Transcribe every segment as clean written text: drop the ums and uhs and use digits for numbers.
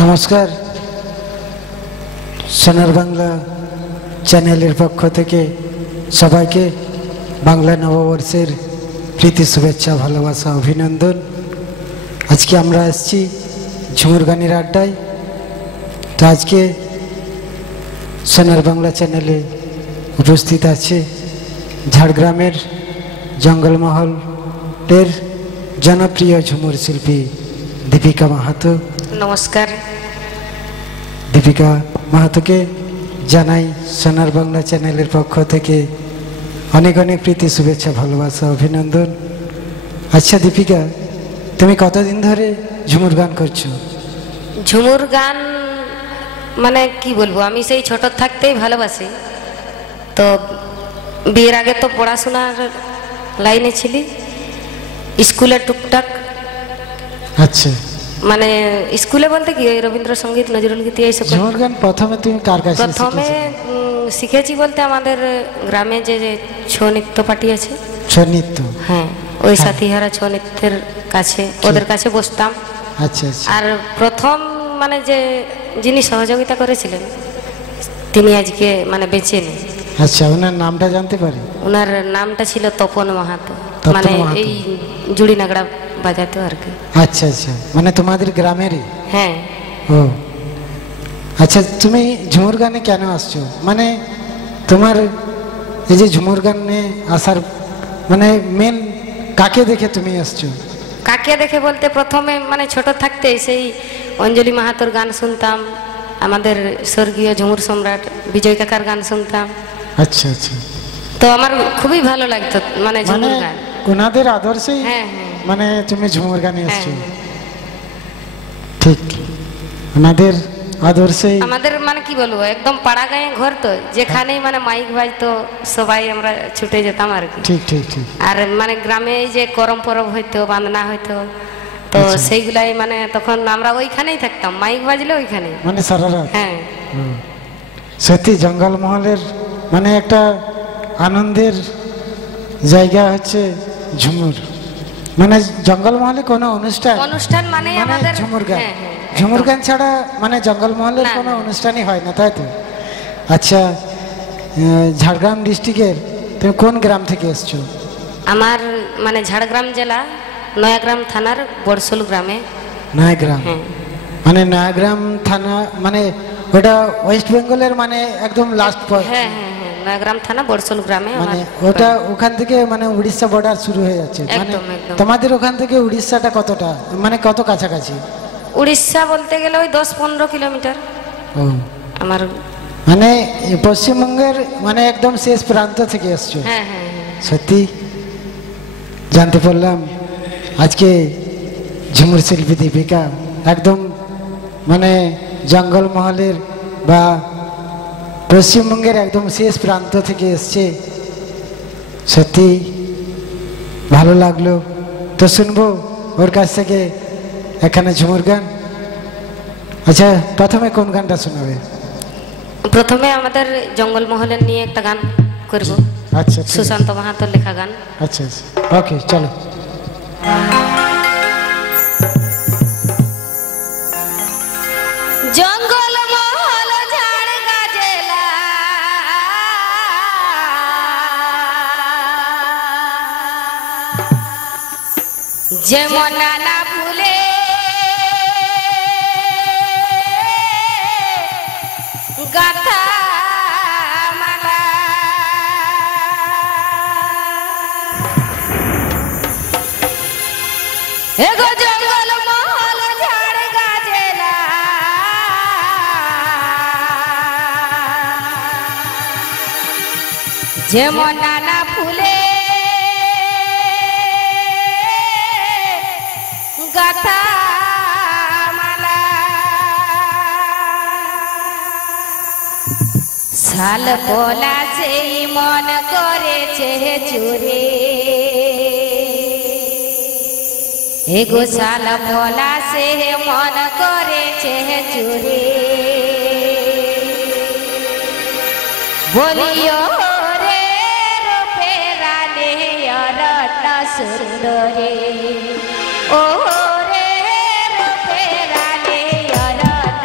নমস্কার। সোনার বাংলা চ্যানেলের পক্ষ থেকে সবাইকে বাংলা নববর্ষের প্রীতি শুভেচ্ছা ভালোবাসা অভিনন্দন। আজকে আমরা আসছি ঝুমুর গানের আড্ডায়। তো আজকে সোনার বাংলা চ্যানেলে উপস্থিত আছে ঝাড়গ্রামের জঙ্গলমহলের জনপ্রিয় ঝুমুর শিল্পী দীপিকা মাহাতো। নমস্কার। দীপিকা মাহাতোকে জানাই সোনার বাংলা চ্যানেলের পক্ষ থেকে অনেক অনেক প্রীতি শুভেচ্ছা ভালোবাসা অভিনন্দন। আচ্ছা দীপিকা, তুমি কতদিন ধরে ঝুমুর গান করছো? ঝুমুর গান মানে কি বলবো, আমি সেই ছোট থাকতেই ভালোবাসি। তো বিয়ের আগে তো পড়াশোনার লাইনে ছিলি, স্কুলে টুকটাক। আচ্ছা, মানে স্কুলে বলতে কি রবীন্দ্রসঙ্গীত, নজরুল গীতি এইসব। ঝুমুর গান প্রথমে তুমি কার কাছে প্রথমে শিখেছি বলতে আমাদের গ্রামে যে ছৌ নৃত্য পার্টি আছে, ছৌ নৃত্য। হ্যাঁ, ওই সাথীহারা ছৌ নৃত্যের কাছে, ওদের কাছে বসতাম। আচ্ছা আচ্ছা। আর প্রথম মানে যে যিনি সহযোগিতা করেছিলেন তিনি আজকে মানে বেঁচে নেই। আচ্ছা, ওনার নামটা জানতে পারি? ওনার নামটা ছিল তপন মাহাতো, তপন মানে মাহাতো। এই জুড়ি নাগড়া বাজাতো আর কি। আচ্ছা আচ্ছা, মানে তোমাদের গ্রামেরই? হ্যাঁ। ও আচ্ছা, তুমি ঝুমুর গানে কেন আসছো? মানে তোমার এই যে ঝুমুর গানে আসার মানে মেন কাকে দেখে তুমি আসছো? কাকে দেখে বলতে প্রথমে মানে ছোট থাকতে সেই অঞ্জলি মাহাতোর গান শুনতাম, আমাদের স্বর্গীয় ঝুমুর সম্রাট বিজয় কাকার গান শুনতাম। আচ্ছা আচ্ছা। তো আমার খুবই ভালো লাগতো মানে ঝুমুর গান। ওনাদের আদর্শেই হ্যাঁ হ্যাঁ মানে তুমি ঝুমুর গানে আসছো? হ্যাঁ। ঠিক, ওনাদের আদর্শেই। আমাদের মানে কি বলবো, একদম পাড়া গাঁয়ে ঘর, তো যেখানেই মানে মাইক বাজতো সবাই আমরা ছুটে যেতাম আর কি। ঠিক ঠিক ঠিক। আর মানে গ্রামে এই যে করম পরব হইতো, বান্দনা হইতো, তো আচ্ছা। সেইগুলাই মানে তখন আমরা ওইখানেই থাকতাম, মাইক বাজলে ওইখানে। মানে সারা রাত? হ্যাঁ। সত্যি জঙ্গলমহলের মানে একটা আনন্দের জায়গা হচ্ছে ঝুমুর। মানে জঙ্গলমহলে কোনো অনুষ্ঠান মানে আমাদের ঝুমুর গান। হ্যাঁ, হ্যাঁ, ঝুমুর একদম। গান ছাড়া মানে জঙ্গলমহলের না, কোনো না। অনুষ্ঠানই হয় না, তাই তো? আচ্ছা, ঝাড়গ্রাম ডিস্ট্রিক্টের তুমি কোন গ্রাম থেকে এসছো? আমার মানে ঝাড়গ্রাম জেলা নয়াগ্রাম থানার বড়সোল গ্রামে। নয়াগ্রাম? হ্যাঁ মানে নয়াগ্রাম থানা মানে ওটা ওয়েস্ট বেঙ্গলের মানে একদম লাস্ট। হ্যাঁ হ্যাঁ হ্যাঁ, নয়াগ্রাম থানা বড়সোল গ্রামে মানে আমার ওটা ওখান থেকে মানে উড়িষ্যা বর্ডার শুরু হয়ে যাচ্ছে। মানে একদম, একদম। তোমাদের ওখান থেকে উড়িষ্যাটা কতটা, মানে কত কাছাকাছি? উড়িষ্যা বলতে গেলে ওই 10-15 কিলোমিটার ও, আমার। মানে পশ্চিমবঙ্গের মানে একদম শেষ প্রান্ত থেকে এসছো। হ্যাঁ হ্যাঁ হ্যাঁ। সত্যি জানতে পারলাম আজকে ঝুমুর শিল্পী দীপিকা একদম মানে জঙ্গলমহলের বা পশ্চিমবঙ্গের একদম শেষ প্রান্ত থেকে এসছে। সত্যি ভালো লাগলো। তো শুনবো ওর কাছ থেকে এখানে ঝুমুর গান। আচ্ছা, প্রথমে কোন গানটা শোনাবে? প্রথমে আমাদের জঙ্গলমহলের নিয়ে একটা গান করব। আচ্ছা, ঠিক আছে। সুশান্ত মাহাতোর লেখা গান। আচ্ছা আচ্ছা, ওকে, চলো। জঙ্গলমহল ঝাড়গ্রাম জেলা, যেমন নানা ফুলে গাথা মালা, এগো জঙ্গলমহল ঝাড়গ্রাম জেলা, যেমন নানা ফুলে গাথা মালা, শাল পোলা সেই মন করেছে চুরে, এগো শাল পোলা সে মন করেছে চুরে, বলিও রে রূপে রানে রত্ন সুন্দরে, ও রে রূপে রানে রত্ন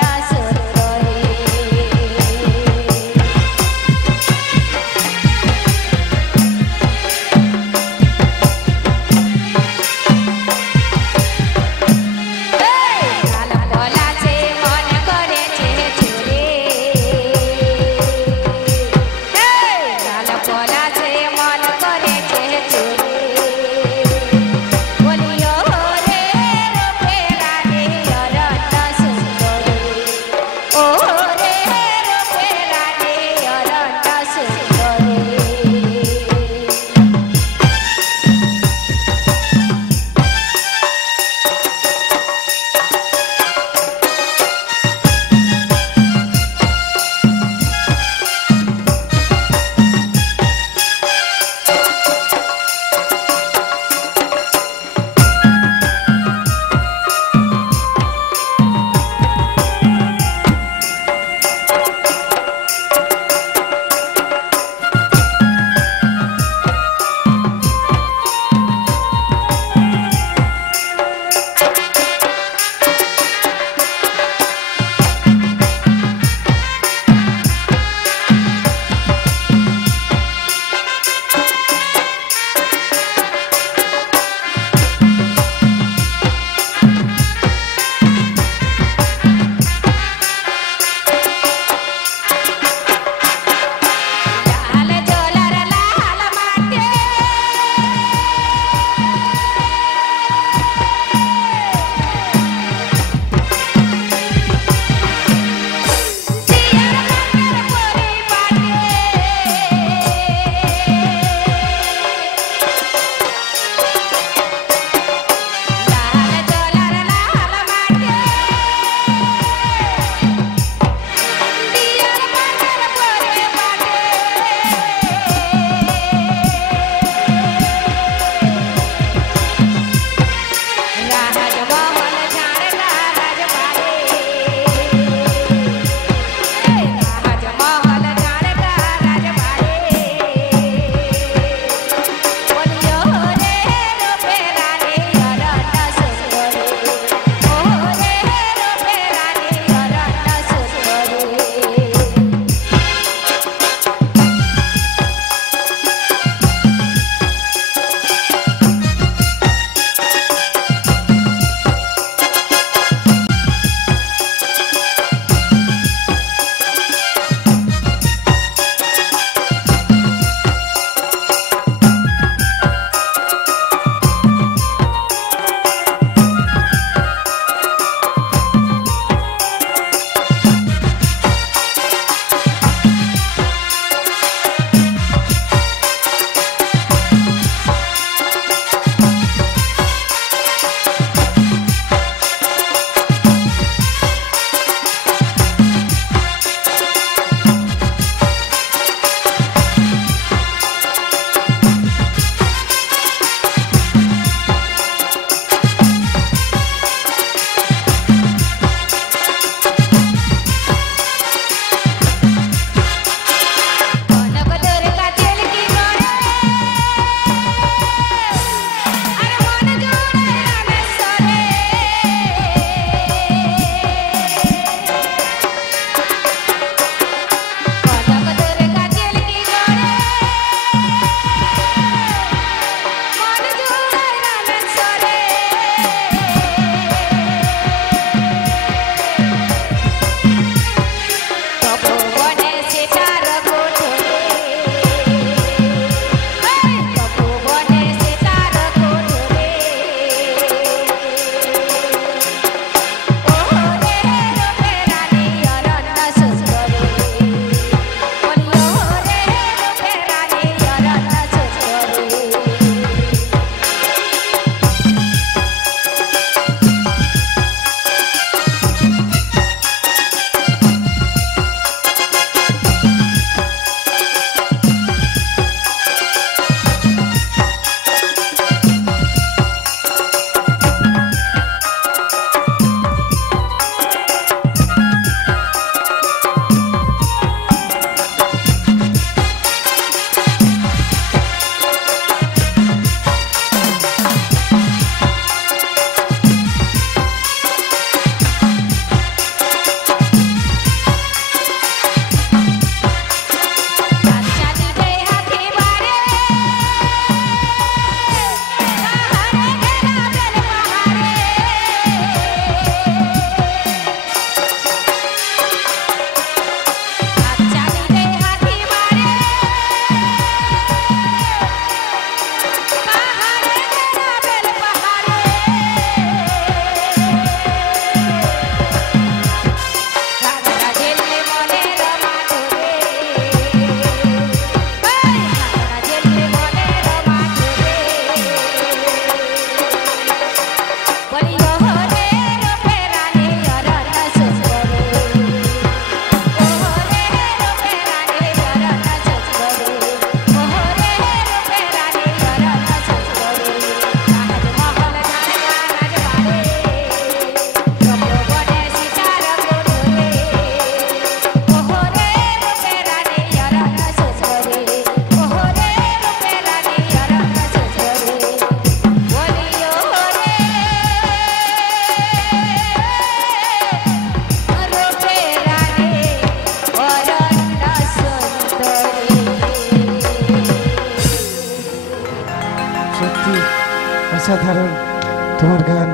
তোমার গান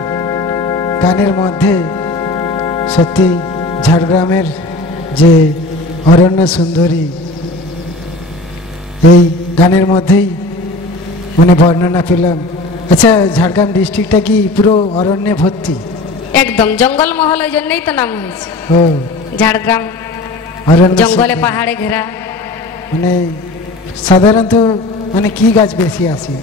গানের মধ্যে সত্যি ঝাড়গ্রামের যে অরণ্য সুন্দরী এই গানের মধ্যেই মানে বর্ণনা পেলাম। আচ্ছা, ঝাড়গ্রাম ডিস্ট্রিক্টটা কি পুরো অরণ্যে ভর্তি? একদম জঙ্গলমহল, ওই জন্যই তো নাম হয়েছে ও ঝাড়গ্রাম, অরণ্য জঙ্গলে সুন্দরী। পাহাড়ে ঘেরা। মানে সাধারণত মানে কি গাছ বেশি আছে?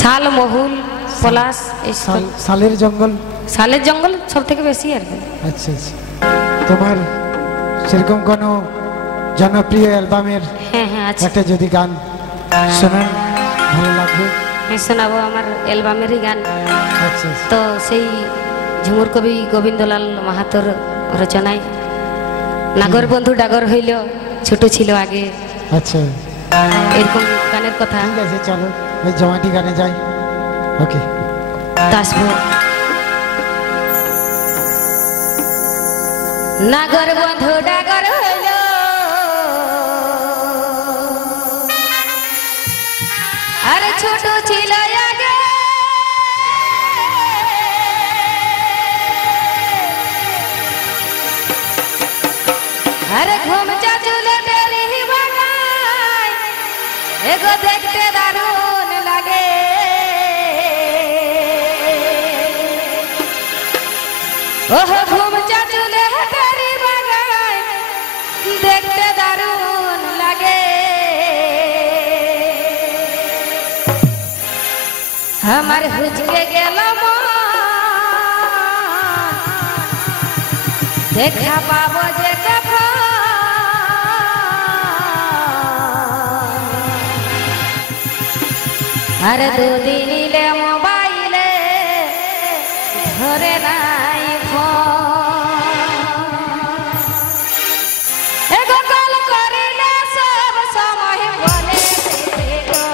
শাল, মহুল, পলাশ, এইসব। শালের জঙ্গল? শালের জঙ্গল সব থেকে বেশি আর কি। আচ্ছা আচ্ছা। তোমার সেরকম কোনো জনপ্রিয় অ্যালবামের হ্যাঁ হ্যাঁ আছে, একটা যদি গান শোনান ভালো লাগবে। হ্যাঁ শোনাবো আমার অ্যালবামেরই গান। আচ্ছা আচ্ছা। তো সেই ঝুমুর কবি গোবিন্দলাল মাহাতোর রচনায় নাগর বন্ধু ডাগর হইল ছোট ছিল আগে, আচ্ছা এরকম গানের কথা। ঠিক আছে, চলো ওই জমাটি গানে যাই। ওকে, আসবো। নাগর বন্ধু ডাগর হইল আরে ছোট ছিল আগে, আরে ঘুম চাচুলে তেরি বাগায় এগো দেখতে দারুণ লাগে, ওহ ঘুম চাচুলে তেরি বাগায় দেখতে দারুণ লাগে, আমার হুজকে গেল মন দেখা পাবো যে কখন, আর দুদিন ইলে মোবাইলে ধরে নাই ফোন, এগো কল করিলে সব সময় বলে গো,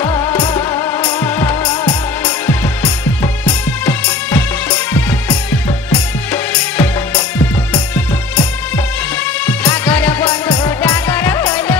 ডাগর বন্ধু ডাগর হইল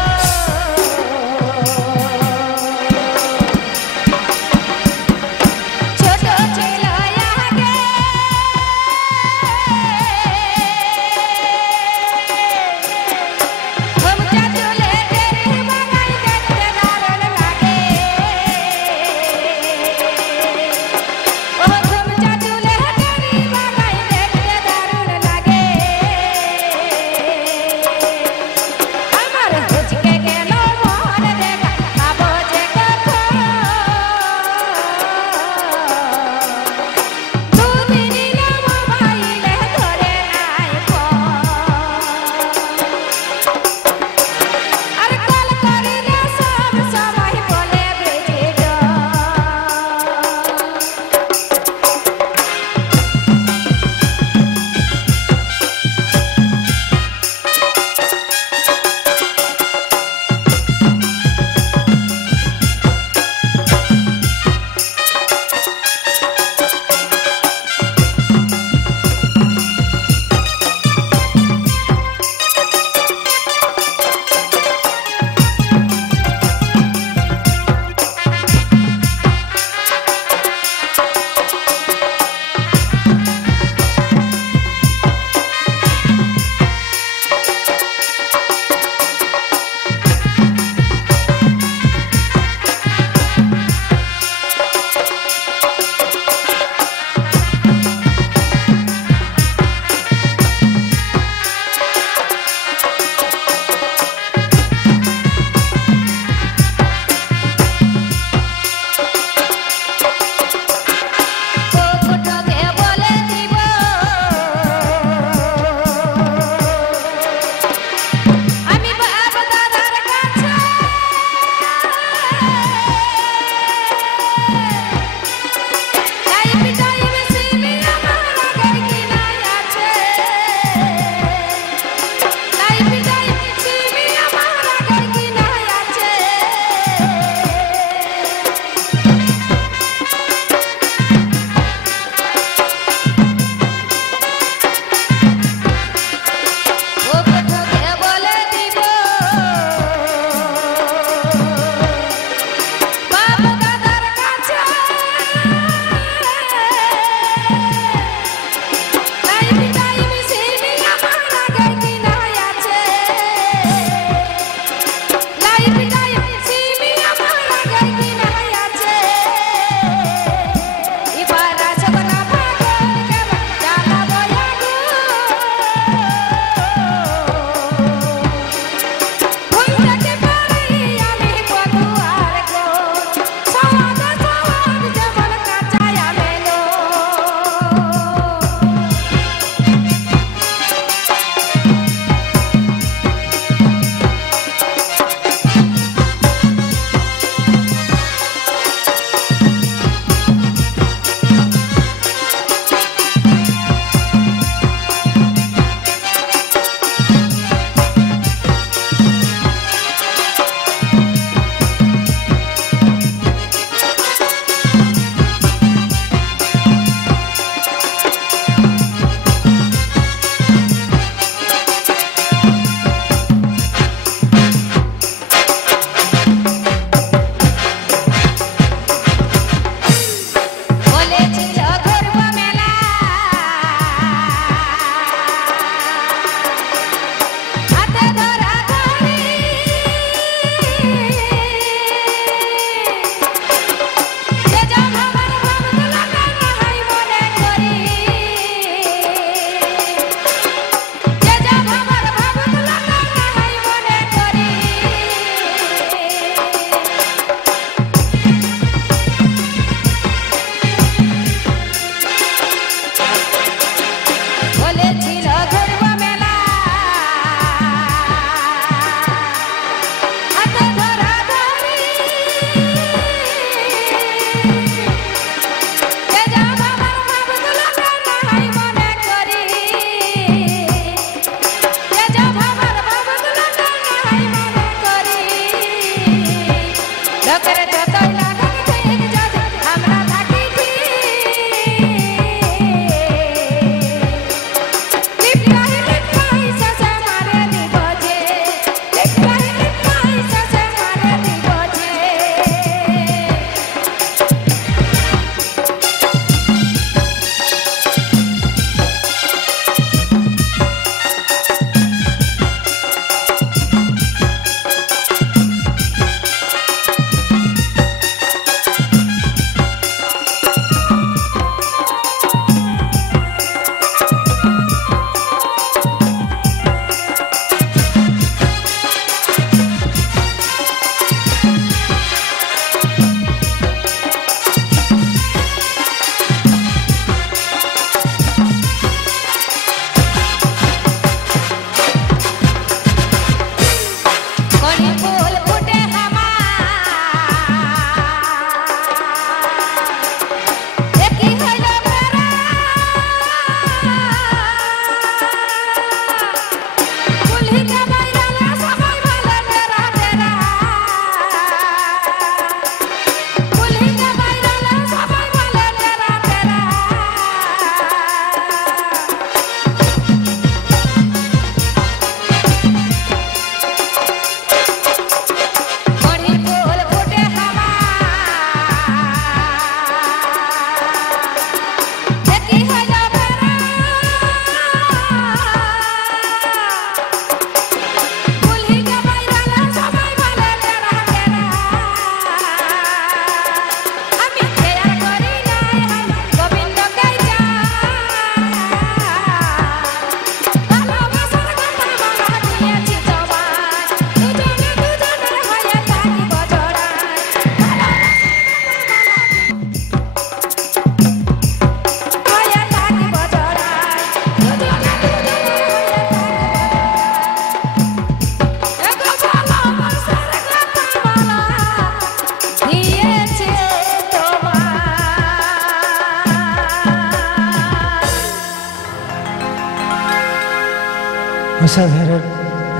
অসাধারণ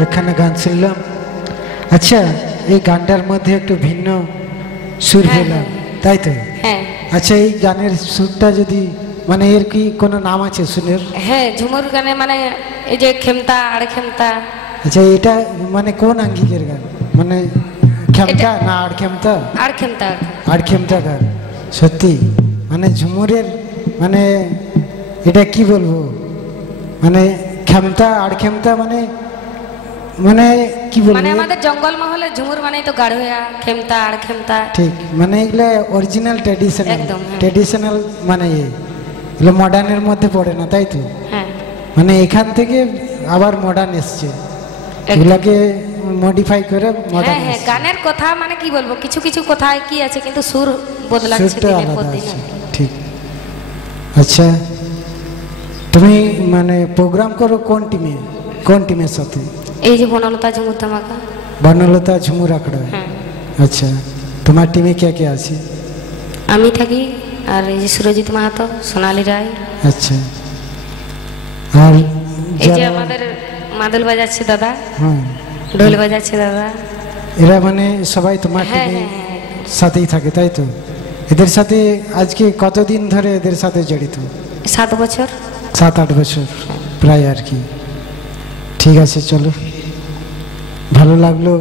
এখানে গান শুনলাম। আচ্ছা, এই গানটার মধ্যে একটু ভিন্ন সুর পেলাম, তাই তো? হ্যাঁ। আচ্ছা, এই গানের সুরটা যদি মানে এর কি কোনো নাম আছে সুরের? হ্যাঁ, ঝুমুর গানে মানে এই যে খেমতা আড় খেমতা। আচ্ছা, এটা মানে কোন আঙ্গিকের গান? মানে খেমতা না আড় খেমতা? আড় খেমতা। আড় খেমতা গান। সত্যি মানে ঝুমুরের মানে এটা কি বলবো, মানে ক্ষমতা আর ক্ষমতা মানে মানে কি মানে বলবো, আমাদের জঙ্গল মহলে ঝুমুর মানে তো গাড়োয়া খেমতা আর খেমতা। ঠিক মানে এগুলো অরিজিনাল ট্র্যাডিশনাল, একদম, হ্যাঁ। ট্র্যাডিশনাল মানে এগুলো মডার্নের মধ্যে পড়ে না, তাই তো? হ্যাঁ মানে এখান থেকে আবার মডার্ন এসছে, একদম। এগুলাকে মডিফাই করে হ্যাঁ মডার্ন হ্যাঁ, গানের কথা মানে কি বলবো, কিছু কিছু কথায় কি আছে কিন্তু সুর বদলাচ্ছে সুরটা দিনের পর আলাদা দিন। আছে, ঠিক। আচ্ছা, তুমি মানে প্রোগ্রাম করো কোন টিমে, কোন টিমের সাথে? এই যে বনলতা ঝুমুর ধামাকা। বনলতা ঝুমুর আখড়া। হ্যাঁ আচ্ছা, তোমার টিমে কে কে আছে? আমি থাকি, আর এই যে সুরজিৎ মাহাতো, সোনালী রায়। আচ্ছা, আর এই যে যারা, আমাদের মাদল বাজাচ্ছে দাদা, হ্যাঁ, ঢোল বাজাচ্ছে দাদা। এরা মানে সবাই তোমার হ্যাঁ টিমে হ্যাঁ হ্যাঁ, সাথেই থাকে, তাই তো? এদের সাথে আজকে কতদিন ধরে এদের সাথে জড়িত? 7 বছর। 7-8 বছর প্রায় আর কি। ঠিক আছে, চলো, ভালো লাগলো